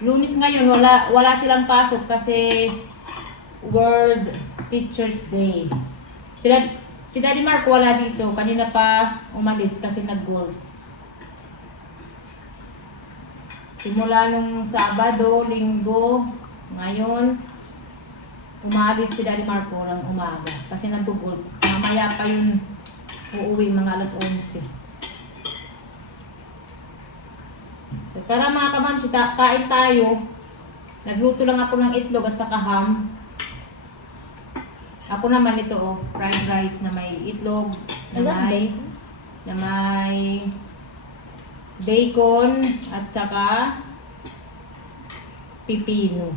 Lunes ngayon, wala silang pasok kasi World Teachers Day. Si Daddy Mark wala dito. Kanina pa umalis kasi nag-golf. Simula nung Sabado, Linggo, ngayon, umalis si Daddy Mark ng umaga kasi nag-golf. Mamaya pa yun uuwi mga alas 11. So tara mga kamamsi, kain tayo. Nagluto lang ako ng itlog at saka ham. Ako naman ito fried rice na may itlog, na may bacon at saka pipino.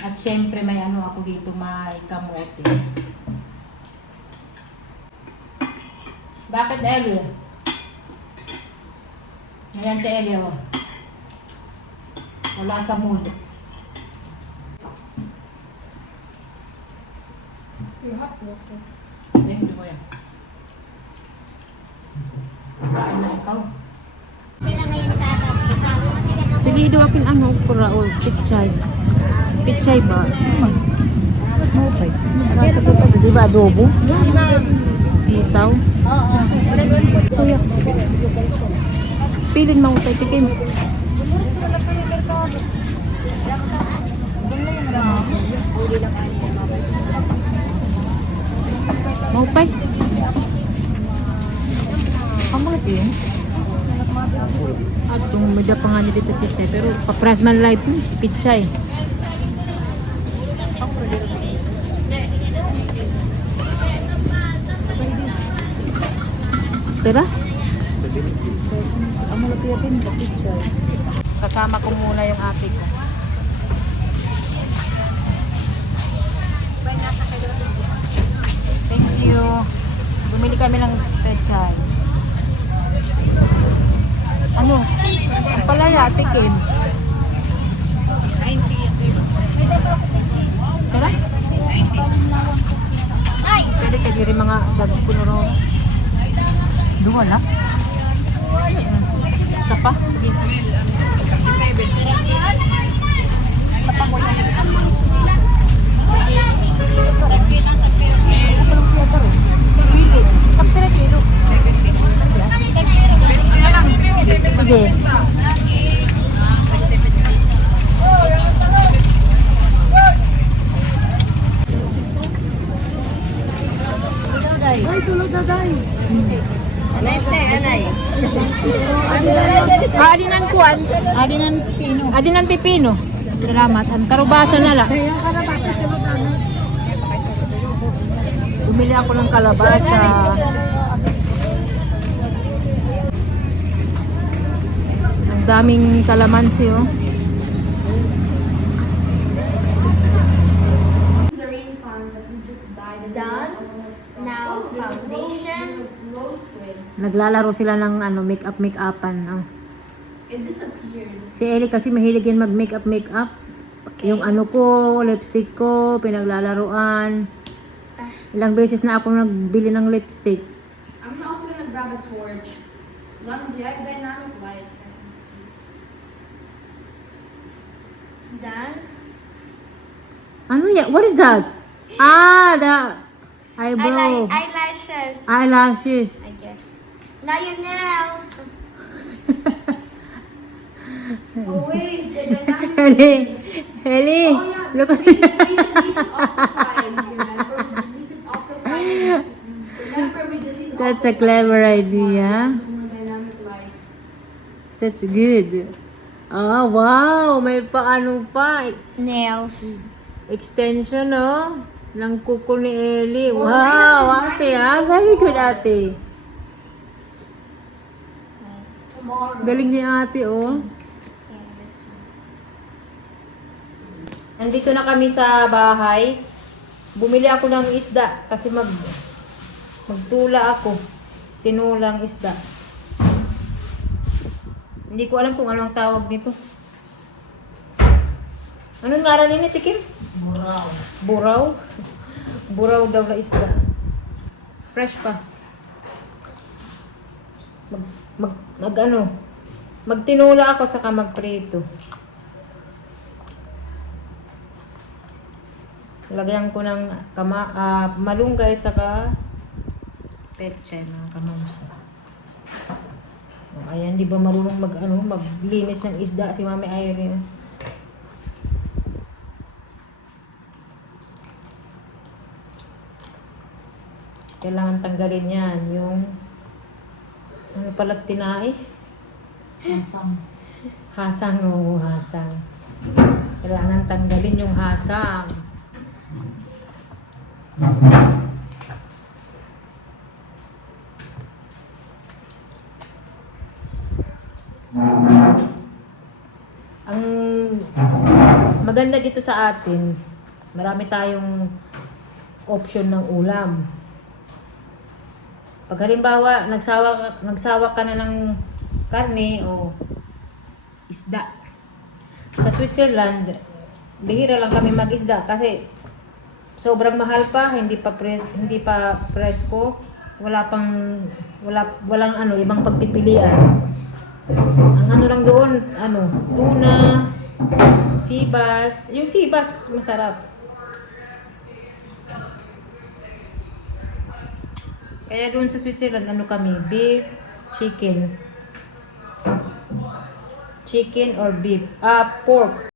At syempre may ako dito, may kamote. Bakit Ellie? Ayan si Elia, wala sa mood. Thank you, kuya. Kain na ikaw. Pilido akin okra o pichay. Pichay ba? Okay. Di ba adobo? Sitaw? Oo. Kuya. Piling mo tayo tikim. Mau pa? Kamat yun. Atong medya pa nga nila dito pichay. Pero paprasman light yun. Pichay. Tira? Kasama ko muna yung ate ko. Thank you. Bumili kami ng pechay. Ano? Ang palaya, tikim. 90. Tara? 90. Ay! Pwede ka diri mga dagpunuro. Dua na? Isa pa? Sige. 57. Isa pa mo. Sige. Ay, sulod na tayo. Adinan kuan, adinan pipino. Salamat. Ang karubasa na lang. Bumili ako ng kalabasa. Ang daming kalamansi Now, foundation. Naglalaro sila ng make-upan. It disappeared. Si Ellie kasi mahilig yan mag-make-up. Yung ko, lipstick ko, pinaglalaruan. Ilang beses na ako nagbili ng lipstick. I'm also gonna grab a torch. Lumsy, I have dynamic lights. Then, Ano yan? What is that? The eyebrow. eyelashes. Eyelashes. I guess. Now your nails. Heli, Oh yeah, look we at deleted Octafy. Remember, we deleted Octafy. Remember, we deleted That's a Octafy. clever That's why idea. no more dynamic lights. That's good. Ah, wow, may paano pa. Nails. Extension, no? Ng kuko ni Ellie. Wow, ate, ah. Very good, ate. Tomorrow. Galing ni ate, oh. Nandito na kami sa bahay. Bumili ako ng isda kasi magtula ako. Tinulang isda. Hindi ko alam kung ano ang tawag nito. Anong ngaran nini, Tikim? Buraw. Buraw? Buraw daw na isda. Fresh pa. Magtinula ako tsaka magprito. Lagyan ko ng malunggay tsaka petchay, mga kamamsa. Ayan, di ba marunong maglinis ng isda si Mami Irene? Kailangan tanggalin yan, yung ano pala tinai? Hasang. Hasang, oo, hasang. Kailangan tanggalin yung hasang. Ang maganda dito sa atin, marami tayong option ng ulam. Pag halimbawa, nagsawa ka na ng karne o isda. Sa Switzerland, bihira lang kami mag-isda kasi sobrang mahal pa, hindi pa presko, walang ibang pagpipilian. Ang ano lang doon, tuna, sibas. Yung sibas, masarap. Kaya doon sa Switzerland, kami, beef, chicken. Chicken or beef. Pork.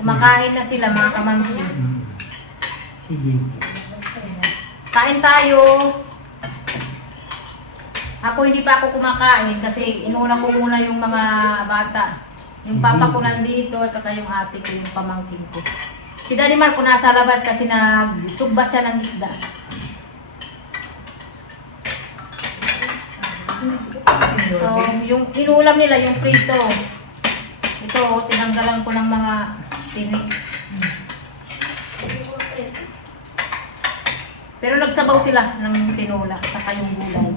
Kumakain na sila, mga kamamsi. Sige. Kain tayo. Ako hindi pa ako kumakain kasi inuna ko muna yung mga bata. Yung papa ko nandito at saka yung ate ko, yung pamangkin ko. Si Daddy Marco nasa labas kasi nagsugba siya ng isda. So, yung inulam nila, yung prito. Ito, tinanggalan ko ng mga tinik. Pero nagsabaw sila ng tinula, saka yung gulay.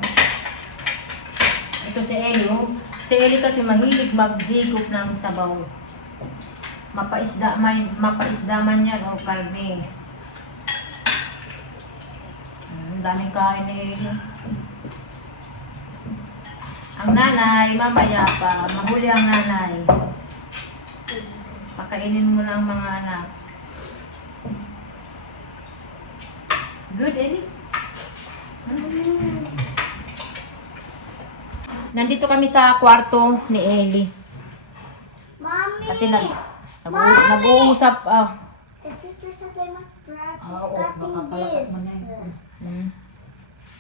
Ito si Eli, oh. Si Eli kasi mahilig maghigop ng sabaw. Mapaisda man yan o karne. Ang daming kain ni Eli. Ang nanay, mamaya pa, mahuli ang nanay. Pakainin mo na ang mga anak. Good, Eli? Nandito kami sa kwarto ni Eli. Mommy! Kasi nag-uusap. The teacher said I must practice Oo, cutting makakalat mo na this. yun.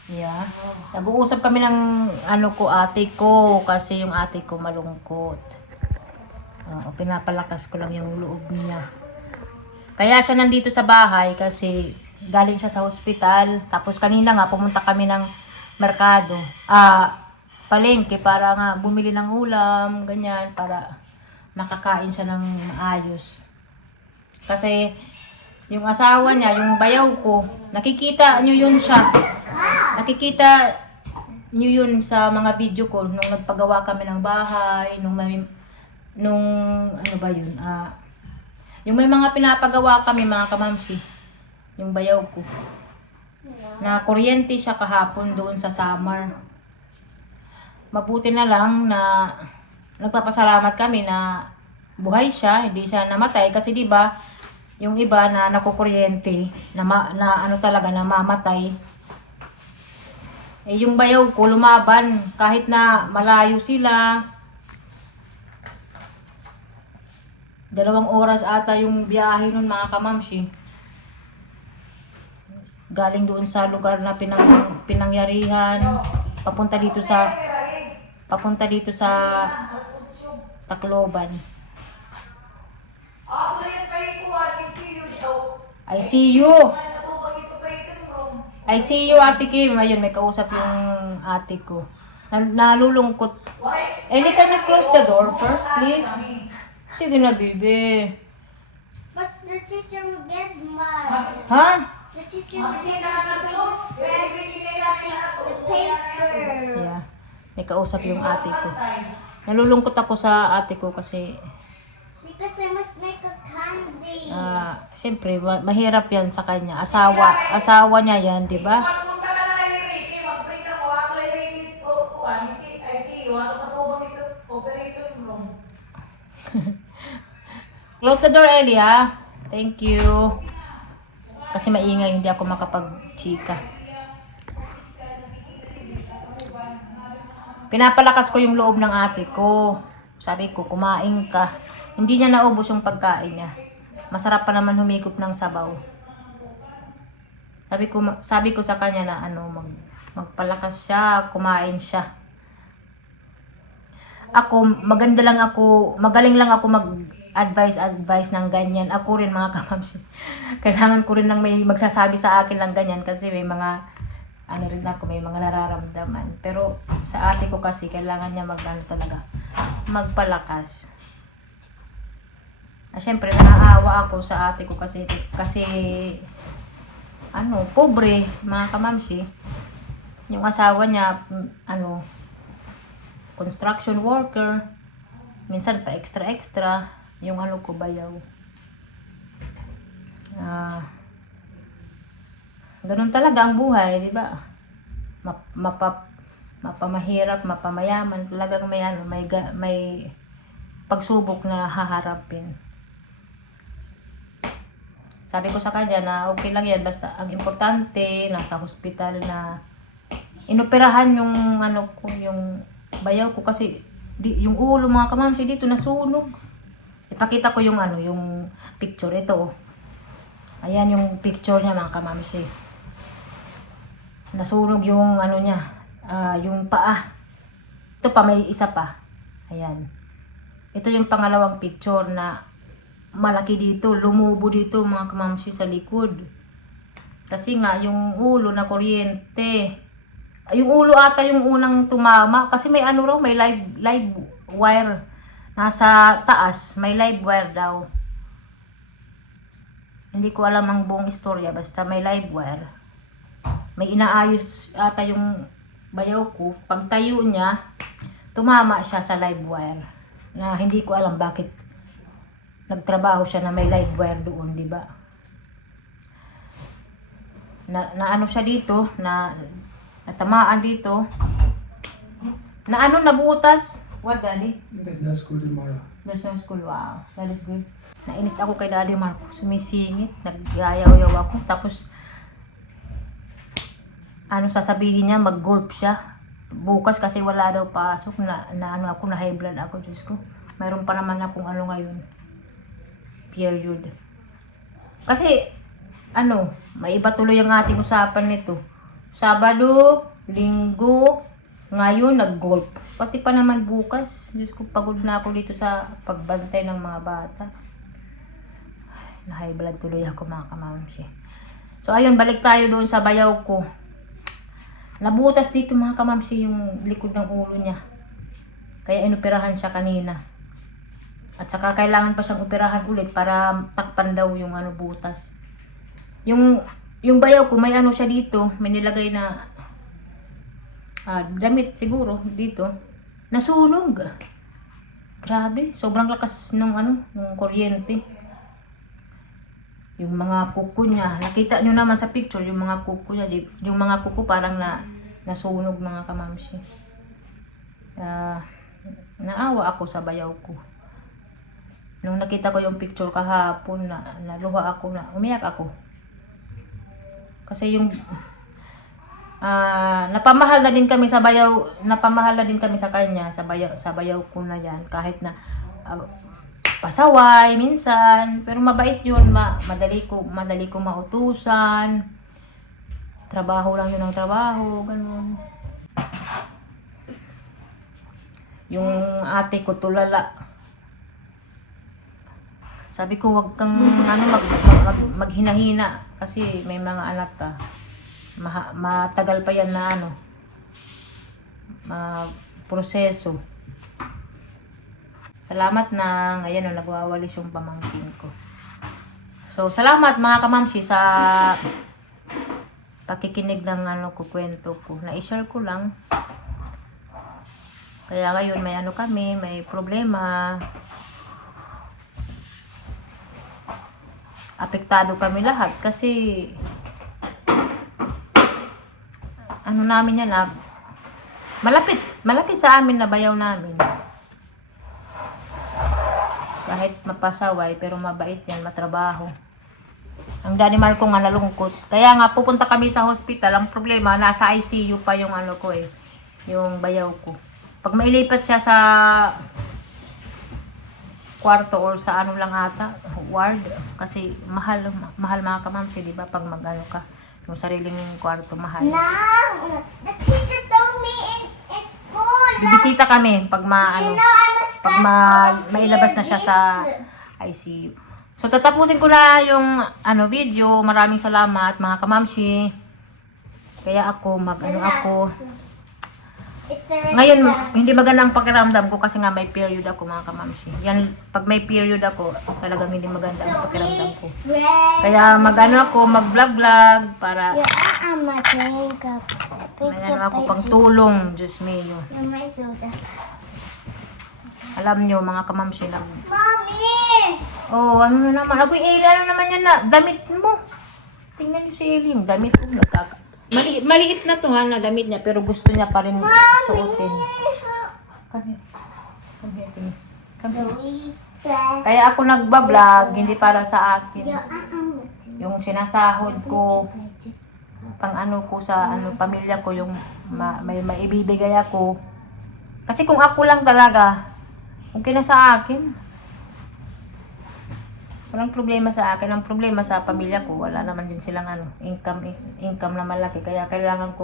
Yeah. Nag-uusap kami ng ate ko kasi yung ate ko malungkot. Pinapalakas ko lang yung loob niya. Kaya siya nandito sa bahay kasi galing siya sa hospital. Tapos kanina nga pumunta kami ng merkado. Palengke para nga bumili ng ulam, ganyan, para makakain siya ng maayos. Kasi yung asawa niya, yung bayaw ko, nakikita niyo yun siya. Nakikita niyo yun sa mga video ko nung nagpagawa kami ng bahay, nung ano ba yun, Yung may mga pinapagawa kami mga kamamsi, yung bayaw ko. Na kuryente siya kahapon doon sa summer. Mabuti na lang na nagpapasalamat kami na buhay siya, hindi siya namatay kasi 'di ba yung iba na nakukuryente na ano talaga namamatay. Eh yung bayaw ko lumaban kahit na malayo sila. 2 oras ata yung biyahe nun mga kamamsi. Galing doon sa lugar na pinangyarihan papunta dito sa Tacloban. I see you. I see you, Ate Kim. Ayun, may kausap yung ate ko. Nalulungkot. Can you close the door first, please? Sige na, baby. But the teacher will get mad. Ha? The teacher will get mad because the cutting the paper. Yeah. May kausap yung ate ko. Nalulungkot ako sa ate ko kasi Because I must make a candy. syempre mahirap yan sa kanya. Asawa niya yan, 'di ba? Close the door, Elia. Thank you. Kasi maingay, hindi ako makapag-chika. Pinapalakas ko yung loob ng ate ko. Sabi ko, kumain ka. Hindi niya naubos yung pagkain niya. Masarap pa naman humigop ng sabaw. Sabi ko sa kanya na magpalakas siya, kumain siya. Ako, magaling lang ako mag-advise ng ganyan. Ako rin mga kamamsi. Kailangan ko rin lang may magsasabi sa akin lang ganyan kasi may mga may mga nararamdaman. Pero sa ate ko kasi kailangan niya magpalakas. Syempre naaawa ako sa ate ko kasi pobre mga kamamsi. Yung asawa niya construction worker, minsan pa extra yung ko bayaw. Ganun talaga ang buhay, di ba? Mapamahirap, mapamayaman, talagang may pagsubok na haharapin. Sabi ko sa kanya na okay lang yan, basta ang importante nasa hospital na inoperahan yung yung bayaw ko kasi yung ulo mga kamamsi dito nasunog. Ipakita ko yung yung picture ito. Ayan yung picture niya mga kamamsi. Nasunog yung niya, yung paa. Ito pa may isa pa. Ayan. Ito yung pangalawang picture na malaki dito, lumubo dito mga kamamsi sa likod. Kasi nga yung ulo na kuryente. Yung ulo ata yung unang tumama kasi may may live wire nasa taas, may live wire daw. Hindi ko alam ang buong istorya, basta may live wire. May inaayos ata yung bayaw ko. Pag tayo niya, tumama siya sa live wire. Na hindi ko alam bakit nagtrabaho siya na may live wire doon, di ba? Na siya dito, natamaan dito. Nabutas. What, Daddy? There's no school tomorrow. There's no school. Wow. That is good. Nainis ako kay Daddy Marco. Sumisingit. Nagyayaw-yaw ako. Tapos, sasabihin niya, mag-gulp siya. Bukas kasi wala daw pasok. Na high blood ako. Diyos ko. Mayroon pa naman akong ngayon. Period. Kasi, may iba tuloy ang ating usapan nito. Sabado, Linggo, ngayon nag-golf. Pati pa naman bukas. Diyos ko, pagod na ako dito sa pagbantay ng mga bata. Na-high blood tuloy ako mga kamamsi. So ayun, balik tayo doon sa bayaw ko. Nabutas dito mga kamamsi yung likod ng ulo niya. Kaya inoperahan siya kanina. At saka kailangan pa siyang operahan ulit para takpan daw yung butas. Yung bayaw ko, may siya dito, may nilagay na damit siguro dito. Nasunog. Grabe, sobrang lakas nung kuryente. yung mga kuko niya. Nakita nyo naman sa picture, yung mga kuko niya. Yung mga kuko parang nasunog mga kamamsi. Naawa ako sa bayaw ko. Nung nakita ko yung picture kahapon, naluha ako, umiyak ako. Kasi yung napamahal na din kami sa bayaw, napamahal na din kami sa kanya, sa bayaw ko na yan. Kahit na pasaway minsan, pero mabait yun, madali ko mautusan. Trabaho lang yun ang trabaho, ganun. Yung ate ko tulala. Sabi ko wag kang maghinahina kasi may mga anak ka. Matagal pa yan na proseso. Salamat na ngayon nagwawalis yung pamangkin ko. So salamat mga kamamsi sa pakikinig ng kwento ko. Na-share ko lang. Kaya ngayon may kami, may problema. Apektado kami lahat kasi namin yan malapit sa amin na bayaw namin. Kahit mapasaway pero mabait yan, matrabaho. Ang Daddy Marco nga nalungkot. Kaya nga pupunta kami sa hospital. Ang problema nasa ICU pa yung yung bayaw ko. Pag mailipat siya sa kwarto or sa lang ata, ward, kasi mahal mga kamamsi, di ba? Pag ka, yung sariling kwarto, mahal. No, the teacher told me in school. Bibisita kami pag mailabas na siya sa ICU. So tatapusin ko na yung video. Maraming salamat mga kamamsi. Kaya ako ngayon, hindi magandang pakiramdam ko kasi nga may period ako mga kamamsi. Yan, pag may period ako, talagang hindi maganda ang pakiramdam ko. Kaya mag-vlog para may ako pang tulong, Diyos mio. Alam nyo mga kamamsi lang. Mommy! Oh, ano naman? Ako yung ano naman yan na, damit mo. Tingnan nyo si Eileen, damit mo. Maliit na to na damit niya, pero gusto niya pa rin suotin. Come here. Kaya ako nagbablog, hindi para sa akin. Yung sinasahod ko, pang ko sa pamilya ko, yung may maibibigay ako. Kasi kung ako lang talaga, okay na sa akin. Walang problema sa akin. Ang problema sa pamilya ko, wala naman din silang income na malaki. Kaya kailangan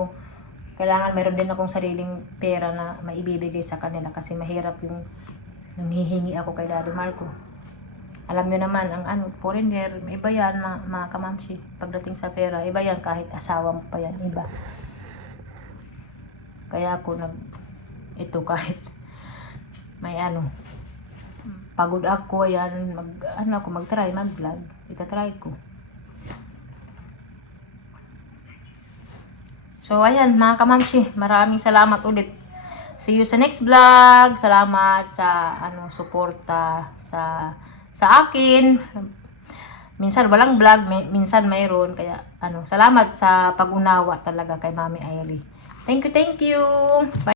meron din akong sariling pera na maibibigay sa kanila kasi mahirap yung nanghihingi ako kay Daddy Marco. Alam nyo naman, ang foreigner, iba yan mga kamamsi. Pagdating sa pera, iba yan kahit asawa mo pa yan, iba. Kaya ako kahit may pagod ako, yan, mag-try, mag-vlog. Itatry ko. So, ayan, mga kamamsi, maraming salamat ulit. See you sa next vlog. Salamat sa, suporta sa akin. Minsan walang vlog, minsan mayroon. Kaya, salamat sa pag-unawa talaga kay Mami Airy. Thank you. Bye.